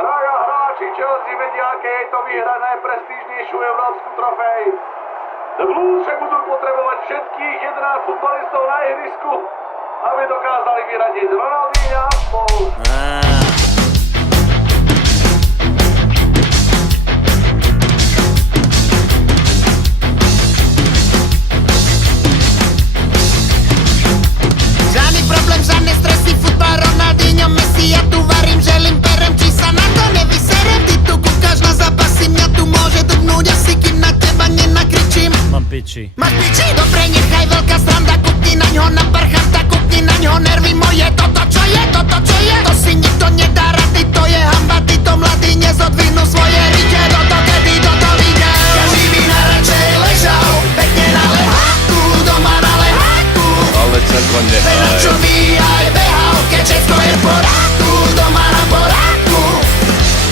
Traja hráči Chelsea vedia, aké je to vyhrať najprestížnejšiu európsku trofej. The Blues však budú potrebovať všetkých 11 futbalistov na ihrisku, aby dokázali vyradiť Ronaldinha a spolu. Žádný problém, žádné stresy, futbal, Ronaldinho, Messi, ja tu varím, želím, berem, či sa na to nevyserem. Ty tu kúkaš na zápasy, mňa tu môže drgnúť asi, kým na teba nenakričím. Mám piči. Máš piči? Dobre, nechaj veľká sranda, kúkni na ňo na parchanta, kúkni na ňo nervy moje. Toto čo je, to si nikto nedá rady, to je hamba, títo mladí nezodvihnú svoje rite. Toto kedy toto videl, každý by najradšej ležal, pekne na leháku, doma na leháku. Ale čako nehaj. Čo aj behal, keď všetko je v poráku, doma na poráku.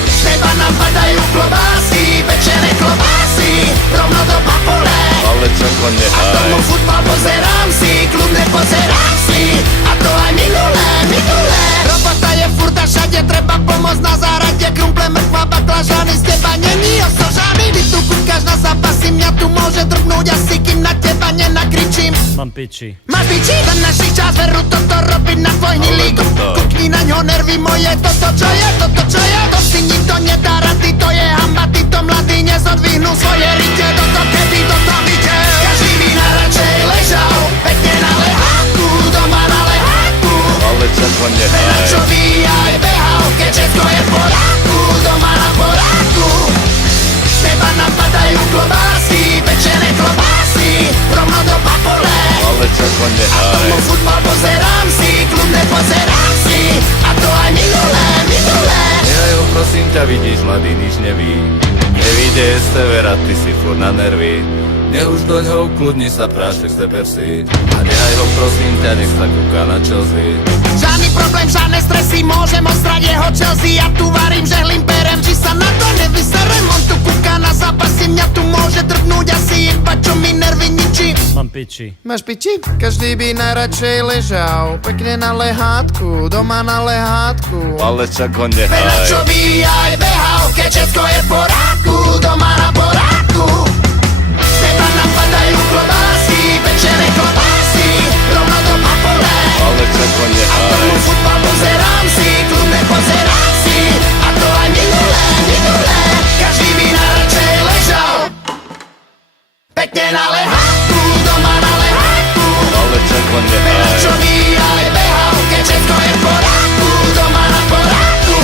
Z neba nám padajú klobásy, pečené klobásy, rovno do papole. Ale čako A nehaj. tomu futbal pozerám si, kľudne pozerám si. A to aj minulé. Robota je furt a všade, treba pomôcť na záhrade. Krumple, mrkva, baklažany, z teba není osožány. Ty tu kúkaš na zápasy, mňa tu môže drgnúť asi, kým na teba nenakričím. Mám piči. Máš piči? Za našich čas veru toto robiť na tvoj hnilý. Kúkni na ňo nervy moje, toto čo je, to si nikto nedá rady, to je hamba, títo mladí nezodvihnú svoje rite. Toto keby toto videl, každý by najradšej ležal, pekne na leháku, doma na leháku. Ale čako nehaj. Čo aj behal, keď všetko je v poráku, doma na poráku. Z neba nám padajú klobásy, pečené klobásy, rovno do papole. Ale čako A nehaj. tomu futbal pozerám si, kľudne pozerám si. A to aj minulé. Nehaj ho, prosím ťa, vidíš, mladý nič neví. Nevíde z severa, ty si furt na nervy. Nech už doň ho, ukludni sa, prášek zeber si. A nehaj ho, prosím ťa, nech sa kúka na Chelsea. Žiadny problém, žiadne stresy, môžem ostrať jeho Chelsea. Ja tu varím, žehlím, perem, či sa na to nevyserem. On tu kúka na zápasy, mňa tu môže drgnúť asi, iba čo mi nervy ničí. Mám piči. Máš piči? Každý by najradšej ležal, pekne na lehátku, doma na lehátku. Ale čako Čo nehaj. by aj behal, keď všetko je v poráku, doma na poráku. Z neba nám padajú klobásy, pečené klobásy, rovno do papole. Ale čako A nehaj. tomu futbal pozerám si, kľudne pozerám si. A to aj minulé. Každý by najradšej ležal, pekne na leháku, doma na leháku. Ale čako nehaj. Čo by aj behal, keď všetko je v poráku, doma na poráku.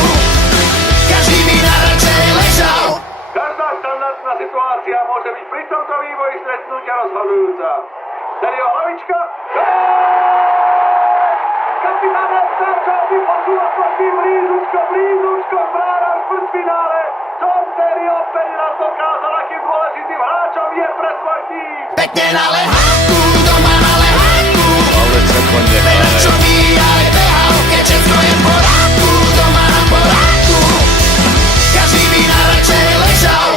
Každý by najradšej ležal. Každá štandardná situácia môže byť pri tomto vývoji stretnutia rozhodujúca. Sergio hlavička. Kapitán Sáča vypočúva proti blízučko k bránám štvrťfinále. John Terry opäť raz dokázal, akým dôležitým hráčom je pre svoj tým. Pekne na leháku, doma na leháku. Ale čako nehaj. Čo by aj behal, keď všetko je v poráku, doma na poráku. Každý by najradšej ležal.